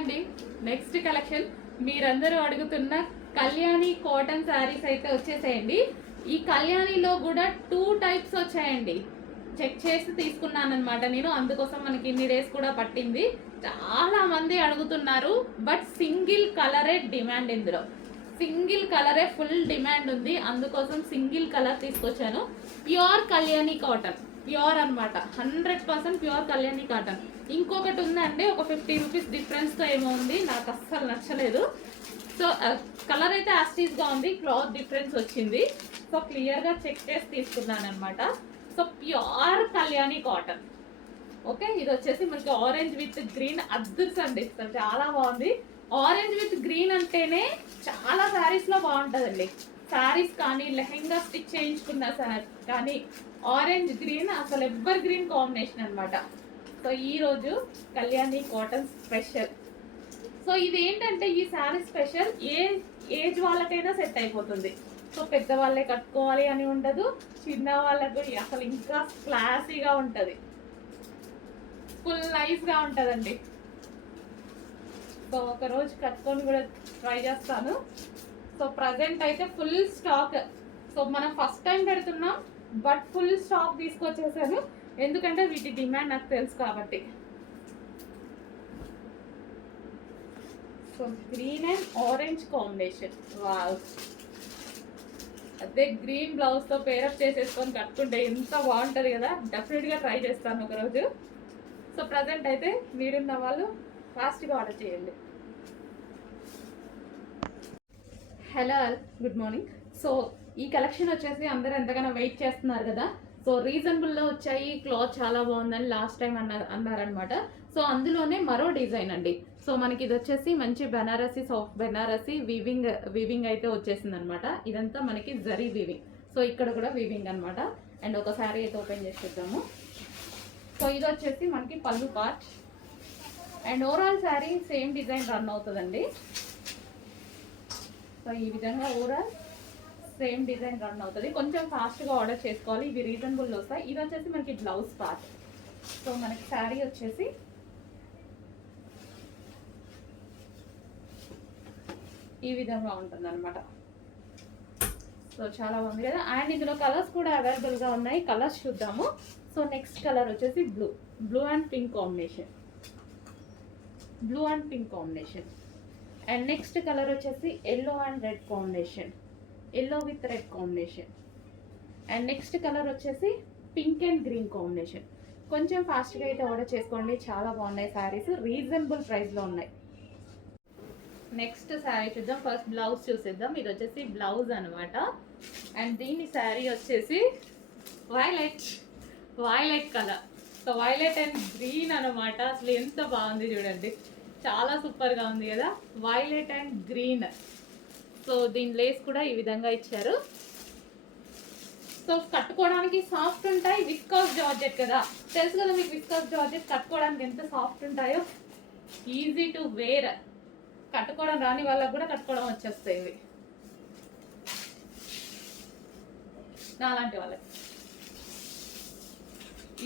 అండి. Next collection మీరందరూ అడుగుతున్న కళ్యాణి కాటన్ శారీస్ అయితే వచ్చేసేయండి. ఈ కళ్యాణిలో కూడా 2 టైప్స్ వచ్చాయండి. చెక్ చేసి తీసుకున్నాను అనమాట నేను. అందుకోసం మనకి ఇన్ని డేస్ కూడా పట్టింది. చాలా మంది అడుగుతున్నారు, బట్ సింగిల్ కలరే డిమాండ్. ఇందులో సింగిల్ కలరే ఫుల్ డిమాండ్ ఉంది. అందుకోసం సింగిల్ కలర్ తీసుకొచ్చాను. ప్యూర్ కళ్యాణి కాటన్, ప్యూర్ అనమాట, 100% ప్యూర్ కళ్యాణి కాటన్. ఇంకొకటి ఉందండి, ఒక 50 రూపీస్ డిఫరెన్స్తో ఏమో ఉంది, నాకు అస్సలు నచ్చలేదు. సో కలర్ అయితే యాస్టీస్గా ఉంది, క్లాత్ డిఫరెన్స్ వచ్చింది. సో క్లియర్గా చెక్ చేసి తీసుకున్నాను అనమాట. So pure Kalyani cotton. Okay, ఇది వచ్చేసి మనకి ఆరెంజ్ విత్ గ్రీన్ అద్దుర్సండి, చాలా బాగుంది. ఆరెంజ్ విత్ గ్రీన్ అంటేనే చాలా శారీస్లో బాగుంటుందండి. శారీస్ కానీ లెహెంగా స్టిచ్ చేయించుకున్న కానీ ఆరెంజ్ గ్రీన్ అసలు ఎవర్ గ్రీన్ కాంబినేషన్ అనమాట. సో ఈరోజు కళ్యాణి కాటన్ స్పెషల్. సో ఇది ఏంటంటే ఈ శారీ స్పెషల్ ఏజ్ వాళ్ళకైనా సెట్ అయిపోతుంది. సో పెద్దవాళ్ళే కట్టుకోవాలి అని ఉండదు, చిన్న వాళ్ళకు అసలు ఇంకా క్లాసీగా ఉంటుంది, ఫుల్ నైస్గా ఉంటుందండి. సో ఒకరోజు కట్టుకొని కూడా ట్రై చేస్తాను. సో ప్రజెంట్ అయితే ఫుల్ స్టాక్. సో మనం ఫస్ట్ టైం పెడుతున్నాం, బట్ ఫుల్ స్టాక్ తీసుకొచ్చేసాను, ఎందుకంటే వీటి డిమాండ్ నాకు తెలుసు కాబట్టి. So green and orange combination, wow. అదే గ్రీన్ బ్లౌజ్తో పేరప్ చేసేసుకొని కట్టుకుంటే ఎంత బాగుంటుంది కదా. డెఫినెట్గా ట్రై చేస్తాను ఒకరోజు. సో ప్రజెంట్ అయితే మీరున్న వాళ్ళు ఫాస్ట్గా ఆర్డర్ చేయండి. Hello, good morning. సో ఈ కలెక్షన్ వచ్చేసి అందరూ ఎంతగానో వెయిట్ చేస్తున్నారు కదా. సో రీజనబుల్లో వచ్చాయి, క్లాత్ చాలా బాగుందని లాస్ట్ టైం అన్నారనమాట. సో అందులోనే మరో డిజైన్ అండి. సో మనకి ఇది వచ్చేసి మంచి బెనారసీ, సాఫ్ట్ బెనారసీ వీవింగ్ అయితే వచ్చేసింది అనమాట. ఇదంతా మనకి జరీ వీవింగ్. సో ఇక్కడ కూడా వీవింగ్ అనమాట. అండ్ ఒక శారీ అయితే ఓపెన్ చేసి చూద్దాము. సో ఇది వచ్చేసి మనకి పళ్ళు part, and overall sari same design run అవుతుందండి. సో ఈ విధంగా ఓవరాల్ సేమ్ డిజైన్ రన్ అవుతుంది. కొంచెం ఫాస్ట్గా ఆర్డర్ చేసుకోవాలి, ఇవి రీజనబుల్ వస్తాయి. ఇది వచ్చేసి మనకి బ్లౌజ్ పార్ట్. సో మనకి శారీ వచ్చేసి ఈ విధంగా ఉంటుంది అనమాట. సో చాలా బాగుంది కదా. అండ్ ఇందులో కలర్స్ కూడా అవైలబుల్గా ఉన్నాయి, కలర్స్ చూద్దాము. సో నెక్స్ట్ కలర్ వచ్చేసి blue and pink combination, blue and pink combination. And next colour వచ్చేసి yellow and red combination, yellow with red combination. And next colour వచ్చేసి పింక్ అండ్ గ్రీన్ కాంబినేషన్. కొంచెం ఫాస్ట్గా అయితే ఆర్డర్ చేసుకోండి, చాలా బాగున్నాయి శారీస్, రీజనబుల్ ప్రైస్లో ఉన్నాయి. నెక్స్ట్ శారీ చూద్దాం. ఫస్ట్ బ్లౌజ్ చూసేద్దాం. ఇది వచ్చేసి బ్లౌజ్ అనమాట. అండ్ దీని శారీ వచ్చేసి violet colour. So violet and green అనమాట. అసలు ఎంత బాగుంది చూడండి, చాలా సూపర్గా ఉంది కదా, వైలెట్ అండ్ గ్రీన్. సో దీని లేస్ కూడా ఈ విధంగా ఇచ్చారు. సో కట్టుకోవడానికి సాఫ్ట్ ఉంటాయి, విస్కాస్ జార్జెట్ కదా, తెలుసు కదా మీకు. విస్కాస్ జార్జెట్ కట్టుకోవడానికి ఎంత సాఫ్ట్ ఉంటాయో, ఈజీ టు వేర్. కట్టుకోవడం రాని వాళ్ళకు కూడా కట్టుకోవడం వచ్చేస్తాయి ఇవి, నాలాంటి వాళ్ళకి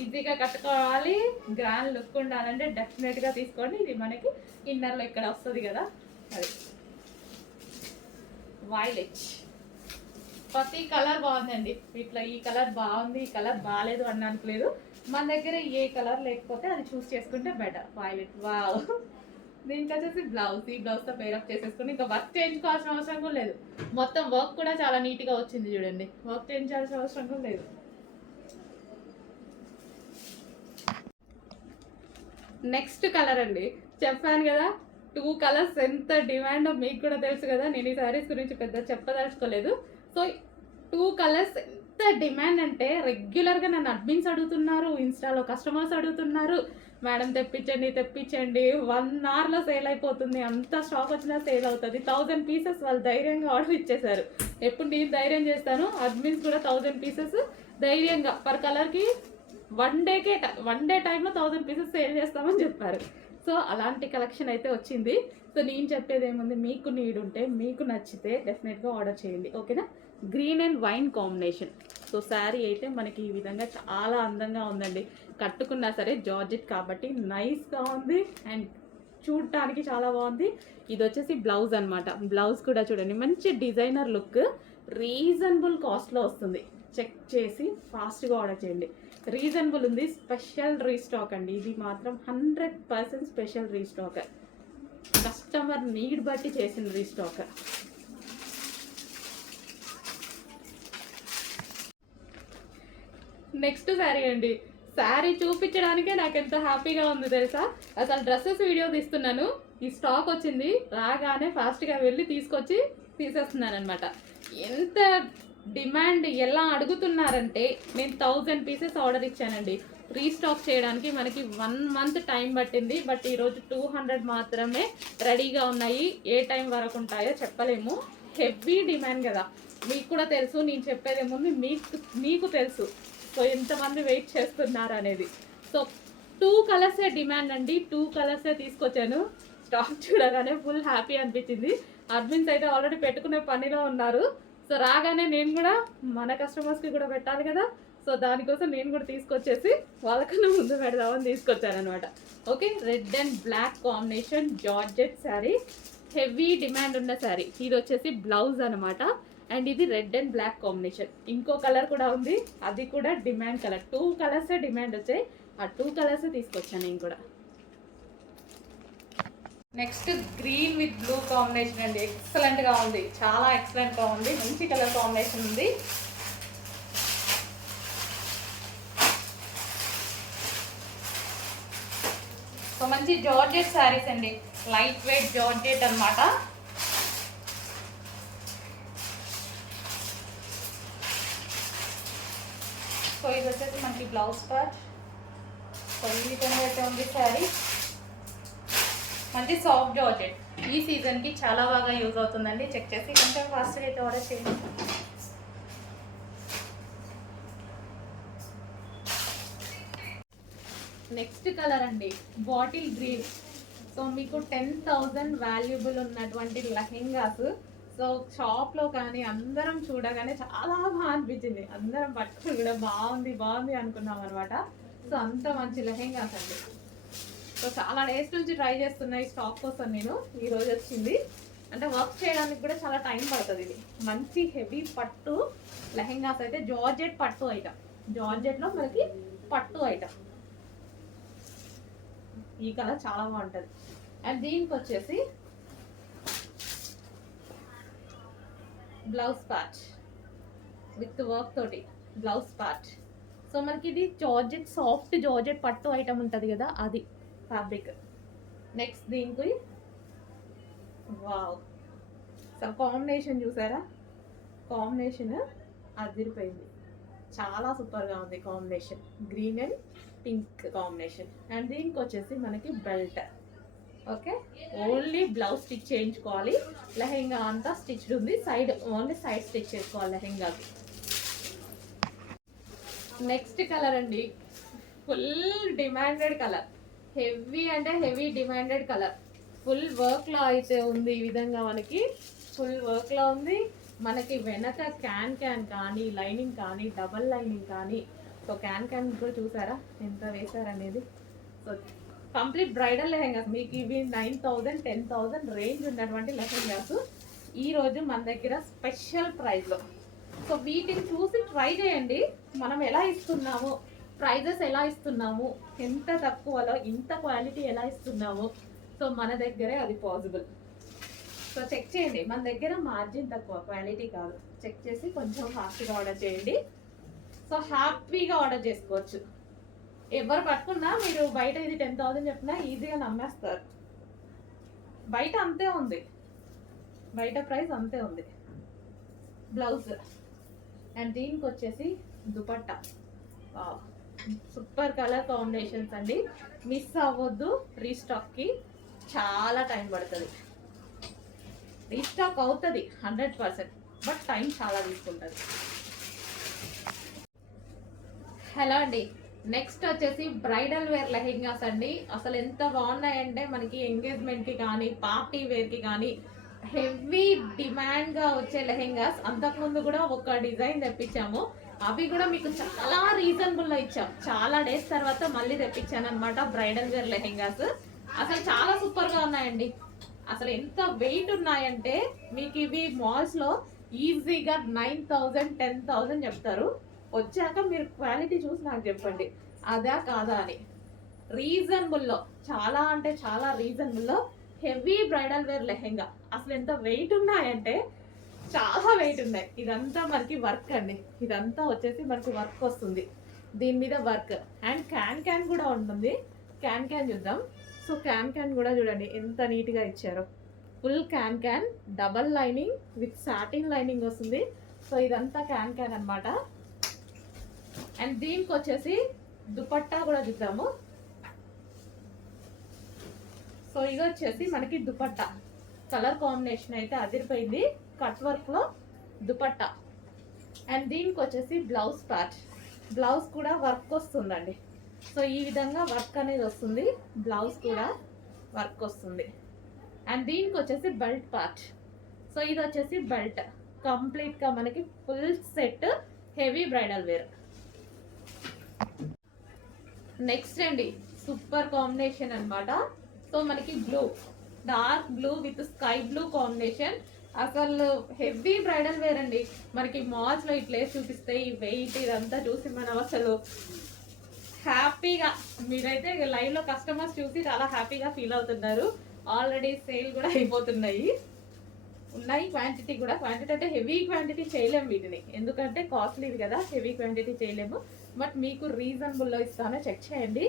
ఈజీగా కట్టుకోవాలి, గ్రాండ్ లుక్ ఉండాలంటే డెఫినెట్గా తీసుకోండి. ఇది మనకి ఇన్నర్లో ఇక్కడ వస్తుంది కదా, అది వైలెట్. ప్రతి కలర్ బాగుందండి ఇట్లా. ఈ కలర్ బాగుంది, ఈ కలర్ బాగాలేదు అని అనుకోలేదు. మన దగ్గర ఏ కలర్ లేకపోతే అది చూస్ చేసుకుంటే బెటర్. Violet, wow. దీనికి వచ్చేసి బ్లౌజ్, ఈ బ్లౌజ్తో పేరప్ చేసేసుకుని ఇంకా వర్క్ చేయించుకోవాల్సిన అవసరం కూడా లేదు. మొత్తం వర్క్ కూడా చాలా నీట్గా వచ్చింది చూడండి, వర్క్ చేయించాల్సిన అవసరం కూడా లేదు. నెక్స్ట్ కలర్ అండి, చెప్పాను కదా 2 కలర్స్ ఎంత డిమాండ్ మీకు కూడా తెలుసు కదా. నేను ఈ శారీస్ గురించి పెద్ద చెప్పదలుచుకోలేదు. సో 2 కలర్స్ ఎంత డిమాండ్ అంటే, రెగ్యులర్గా నన్ను అడ్మిన్స్ అడుగుతున్నారు, ఇన్స్టాలో కస్టమర్స్ అడుగుతున్నారు, మేడం తెప్పించండి. 1 అవర్లో సేల్ అయిపోతుంది, అంత స్టాక్ వచ్చినా సేల్ అవుతుంది. 1000 పీసెస్ వాళ్ళు ధైర్యంగా ఆర్డర్ ఇచ్చేసారు. ఎప్పుడు నేను ధైర్యం చేస్తాను, అడ్మిన్స్ కూడా 1000 పీసెస్ ధైర్యంగా పర్ కలర్కి వన్ డే టైంలో 1000 పీసెస్ సేల్ చేస్తామని చెప్పారు. సో అలాంటి కలెక్షన్ అయితే వచ్చింది. సో నేను చెప్పేది ఏముంది, మీకు నీడ్ ఉంటే, మీకు నచ్చితే డెఫినెట్గా ఆర్డర్ చేయండి, ఓకేనా. Green and wine combination. So sari అయితే మనకి ఈ విధంగా చాలా అందంగా ఉందండి. కట్టుకున్నా సరే జార్జెట్ కాబట్టి నైస్గా ఉంది. అండ్ చూడటానికి చాలా బాగుంది. ఇది వచ్చేసి బ్లౌజ్ అనమాట. బ్లౌజ్ కూడా చూడండి మంచి డిజైనర్ లుక్, రీజనబుల్ కాస్ట్లో వస్తుంది. చెక్ చేసి ఫాస్ట్గా ఆర్డర్ చేయండి. రీజనబుల్ ఉంది, స్పెషల్ రీస్టాక్ అండి. ఇది మాత్రం 100% స్పెషల్ రీస్టాక్, కస్టమర్ నీడ్ బట్టి చేసిన రీస్టాక్. నెక్స్ట్ శారీ అండి. శారీ చూపించడానికే నాకు ఎంత హ్యాపీగా ఉంది తెలుసా. అసలు డ్రెస్సెస్ వీడియో తీస్తున్నాను, ఈ స్టాక్ వచ్చింది, రాగానే ఫాస్ట్గా వెళ్ళి తీసుకొచ్చి తీసేస్తున్నాను అనమాట. ఎంత డిమాండ్, ఎలా అడుగుతున్నారంటే నేను 1000 పీసెస్ ఆర్డర్ ఇచ్చానండి. రీస్టాక్ చేయడానికి మనకి 1 మంత్ టైం పట్టింది. బట్ ఈరోజు 200 మాత్రమే రెడీగా ఉన్నాయి. ఏ టైం వరకు ఉంటాయో చెప్పలేము. హెవీ డిమాండ్ కదా, మీకు కూడా తెలుసు, నేను చెప్పేదేముంది, మీకు తెలుసు. సో ఎంతమంది వెయిట్ చేస్తున్నారు అనేది. సో 2 కలర్సే డిమాండ్ అండి, 2 కలర్సే తీసుకొచ్చాను. స్టాక్ చూడగానే ఫుల్ హ్యాపీ అనిపించింది. అడ్మిన్స్ అయితే ఆల్రెడీ పెట్టుకునే పనిలో ఉన్నారు. సో రాగానే నేను కూడా మన కస్టమర్స్కి కూడా పెట్టాలి కదా. సో దానికోసం నేను కూడా తీసుకొచ్చేసి వాళ్ళకన్నా ముందు పెడదామని తీసుకొచ్చాను అనమాట. Okay, red and black combination georgette sari, heavy demand ఉన్న శారీ. ఇది వచ్చేసి బ్లౌజ్ అనమాట. అండ్ ఇది రెడ్ అండ్ బ్లాక్ కాంబినేషన్. ఇంకో కలర్ కూడా ఉంది, అది కూడా డిమాండ్ కలర్. 2 కలర్సే డిమాండ్ వచ్చాయి, ఆ 2 కలర్సే తీసుకొచ్చాను నేను కూడా. Next green with blue combination అండి. ఎక్సలెంట్గా ఉంది, చాలా ఎక్సలెంట్గా ఉంది, మంచి కలర్ కాంబినేషన్ ఉంది. సో మంచి జార్జెట్ శారీస్ అండి, లైట్ వెయిట్ జార్జెట్ అనమాట. సో ఇది వచ్చేసి మనకి బ్లౌజ్ పార్ట్. సో ఈ విధంగా అయితే ఉంది శారీ. మంచి సాఫ్ట్ జార్జెట్, ఈ సీజన్కి చాలా బాగా యూజ్ అవుతుందండి. చెక్ చేసి కొంచెం ఫాస్ట్గా అయితే ఆర్డర్ చేయండి. నెక్స్ట్ కలర్ అండి, బాటిల్ గ్రీన్. సో మీకు 10,000 వాల్యుబుల్ ఉన్నటువంటి లెహెంగాస్. సో షాప్లో కానీ అందరం చూడగానే చాలా బాగా అనిపించింది, అందరం పట్టుకుని కూడా బాగుంది అనుకున్నాం అనమాట. సో అంత మంచి లెహెంగాస్ అండి. సో చాలా డేస్ నుంచి ట్రై చేస్తున్నా ఈ స్టాక్ కోసం నేను. ఈరోజు వచ్చింది, అంటే వర్క్ చేయడానికి కూడా చాలా టైం పడుతుంది. ఇది మంచి హెవీ పట్టు లెహెంగాస్ అయితే, జార్జెట్ పట్టు ఐటమ్, జార్జెట్లో మనకి పట్టు ఐటమ్. ఈ కలర్ చాలా బాగుంటుంది. అండ్ దీనికి వచ్చేసి బ్లౌజ్ పార్ట్ విత్ వర్క్ తోటి బ్లౌజ్ పార్ట్. సో మనకి ఇది జార్జెట్, సాఫ్ట్ జార్జెట్ పట్టు ఐటమ్ ఉంటుంది కదా, అది ఫ్యాబ్రిక్. నెక్స్ట్ దీనికి వావ్, సో కాంబినేషన్ చూసారా, కాంబినేషన్ అదిరిపోయింది, చాలా సూపర్గా ఉంది combination. Green and pink combination. And దీనికి వచ్చేసి మనకి belt. Okay, only blouse stitch చేయించుకోవాలి, లెహెంగా అంతా స్టిచ్డ్ ఉంది, సైడ్ ఓన్లీ సైడ్ స్టిచ్ చేసుకోవాలి లెహెంగాకి. నెక్స్ట్ కలర్ అండి, ఫుల్ డిమాండెడ్ కలర్, హెవీ అంటే హెవీ డిమాండెడ్ కలర్. ఫుల్ వర్క్లో అయితే ఉంది, ఈ విధంగా మనకి ఫుల్ వర్క్లో ఉంది. మనకి వెనక క్యాన్ కానీ లైనింగ్ కానీ డబల్ లైనింగ్ కానీ. సో క్యాన్ కూడా చూసారా ఎంత వేసారనేది. సో కంప్లీట్ బ్రైడల్ లెహెంగాస్ మీకు ఇవి 9,000 10,000 రేంజ్ ఉన్నటువంటి లెహెంగాస్ ఈరోజు మన దగ్గర స్పెషల్ ప్రైస్లో. సో వీటిని చూసి ట్రై చేయండి, మనం ఎలా ఇస్తున్నాము, ప్రైజెస్ ఎలా ఇస్తున్నాము, ఎంత తక్కువలో ఇంత క్వాలిటీ ఎలా ఇస్తున్నాము. సో మన దగ్గరే అది పాసిబుల్. సో చెక్ చేయండి, మన దగ్గర మార్జిన్ తక్కువ, క్వాలిటీ కాదు. చెక్ చేసి కొంచెం ఫాస్ట్గా ఆర్డర్ చేయండి. సో హ్యాపీగా ఆర్డర్ చేసుకోవచ్చు. ఎవరు పట్టుకున్నా మీరు బయట ఇది 10,000 చెప్పినా ఈజీగా నమ్మేస్తారు. బయట అంతే ఉంది, బయట ప్రైస్ అంతే ఉంది. బ్లౌజ్ అండ్ దీనికి వచ్చేసి దుపట్టా. సూపర్ కలర్ కాంబినేషన్స్ అండి, మిస్ అవ్వద్దు. రీస్టాక్కి చాలా టైం పడుతుంది, రీస్టాక్ అవుతుంది 100%, బట్ టైం చాలా తీసుకుంటుంది. హలో అండి, నెక్స్ట్ వచ్చేసి బ్రైడల్ వేర్ లెహెంగాస్ అండి. అసలు ఎంత బాగున్నాయంటే మనకి ఎంగేజ్మెంట్కి కానీ పార్టీ వేర్కి కానీ హెవీ డిమాండ్గా వచ్చే లెహెంగాస్. అంతకుముందు కూడా ఒక డిజైన్ తెప్పించాము, అవి కూడా మీకు చాలా రీజనబుల్లో ఇచ్చాం. చాలా డేస్ తర్వాత మళ్ళీ తెప్పించాను అనమాట బ్రైడల్ వేర్ లెహెంగాస్. అసలు చాలా సూపర్గా ఉన్నాయండి. అసలు ఎంత వెయిట్ ఉన్నాయంటే మీకు ఇవి మాల్స్లో ఈజీగా 9,000 10,000 చెప్తారు. వచ్చాక మీరు క్వాలిటీ చూసి నాకు చెప్పండి అదా కాదా అని. రీజనబుల్లో, చాలా అంటే చాలా రీజనబుల్లో హెవీ బ్రైడల్ వేర్ లెహెంగా. అసలు ఎంత వెయిట్ ఉన్నాయంటే చాలా వెయిట్ ఉన్నాయి. ఇదంతా మనకి వర్క్ అండి. ఇదంతా వచ్చేసి మనకి వర్క్ వస్తుంది, దీని మీద వర్క్. అండ్ క్యాన్ కూడా ఉంటుంది. క్యాన్ చూద్దాం. సో క్యాన్ కూడా చూడండి ఎంత నీట్గా ఇచ్చారో. Full can double lining with satin lining వస్తుంది. సో ఇదంతా క్యాన్ అనమాట. అండ్ దీనికి వచ్చేసి దుపట్టా కూడా చూద్దాము. సో ఇది వచ్చేసి మనకి దుపట్టా కలర్ కాంబినేషన్ అయితే అదిరిపోయింది. కట్ వర్క్లో దుపట్టా. అండ్ దీనికి వచ్చేసి బ్లౌజ్ పార్ట్. బ్లౌజ్ కూడా వర్క్ వస్తుందండి. సో ఈ విధంగా వర్క్ అనేది వస్తుంది. బ్లౌజ్ కూడా వర్క్ వస్తుంది. అండ్ దీనికి వచ్చేసి బెల్ట్ పార్ట్. సో ఇది వచ్చేసి బెల్ట్. కంప్లీట్గా మనకి full set heavy bridal wear. Next అండి సూపర్ కాంబినేషన్ అన్నమాట. సో మనకి blue, dark blue with sky blue combination. అసలు హెవీ బ్రైడల్ వేర్ అండి. మనకి మాల్స్లో ఇట్లా చూపిస్తే ఈ వెయిట్ ఇదంతా చూసి మనం అసలు హ్యాపీగా, మీరైతే లైవ్లో కస్టమర్స్ చూసి చాలా హ్యాపీగా ఫీల్ అవుతున్నారు. ఆల్రెడీ సేల్ కూడా అయిపోతున్నాయి. ఉన్నాయి క్వాంటిటీ కూడా. క్వాంటిటీ అంటే హెవీ క్వాంటిటీ చేయలేము వీటిని, ఎందుకంటే కాస్ట్లీది కదా, హెవీ క్వాంటిటీ చేయలేము. బట్ మీకు రీజనబుల్లో ఇస్తాను, చెక్ చేయండి.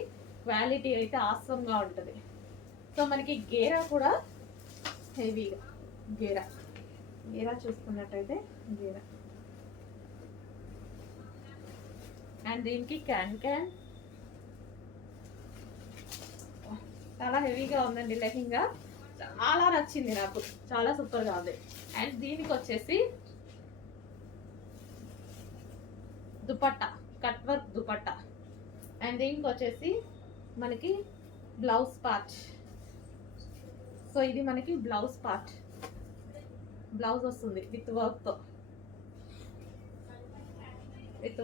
క్వాలిటీ అయితే ఆసమ్గా ఉంటుంది. సో మనకి గేరా కూడా హెవీగా, గేరా చూసుకున్నట్టయితే గేరా. అండ్ దీనికి క్యాన్ చాలా హెవీగా ఉందండి లెహంగా. చాలా నచ్చింది నాకు, చాలా సూపర్గా ఉంది. అండ్ దీనికి వచ్చేసి dupatta, cut work dupatta. And దీనికి వచ్చేసి మనకి బ్లౌజ్ పార్ట్. సో ఇది మనకి బ్లౌజ్ పార్ట్. బ్లౌజ్ వస్తుంది విత్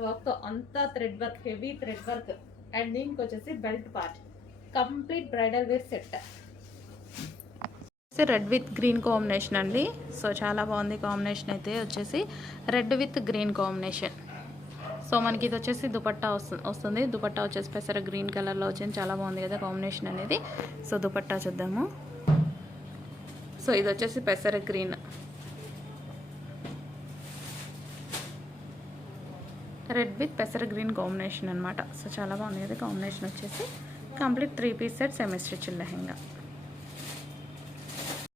వర్క్తో అంతా thread work, heavy thread work. And దీనికి వచ్చేసి belt part. Complete bridal wear set. Red with green combination అండి. సో చాలా బాగుంది కాంబినేషన్ అయితే వచ్చేసి red with green combination. So మనకి ఇది వచ్చేసి దుపట్టా వస్తుంది. దుపట్టా వచ్చేసి పెసర గ్రీన్ కలర్లో వచ్చింది. చాలా బాగుంది కదా కాంబినేషన్ అనేది. సో దుపట్టా చూద్దాము. సో ఇది వచ్చేసి పెసర గ్రీన్, రెడ్ విత్ పెసర గ్రీన్ కాంబినేషన్ అనమాట. సో చాలా బాగుంది కదా కాంబినేషన్ వచ్చేసి. Complete 3 piece set semi stitch lehenga.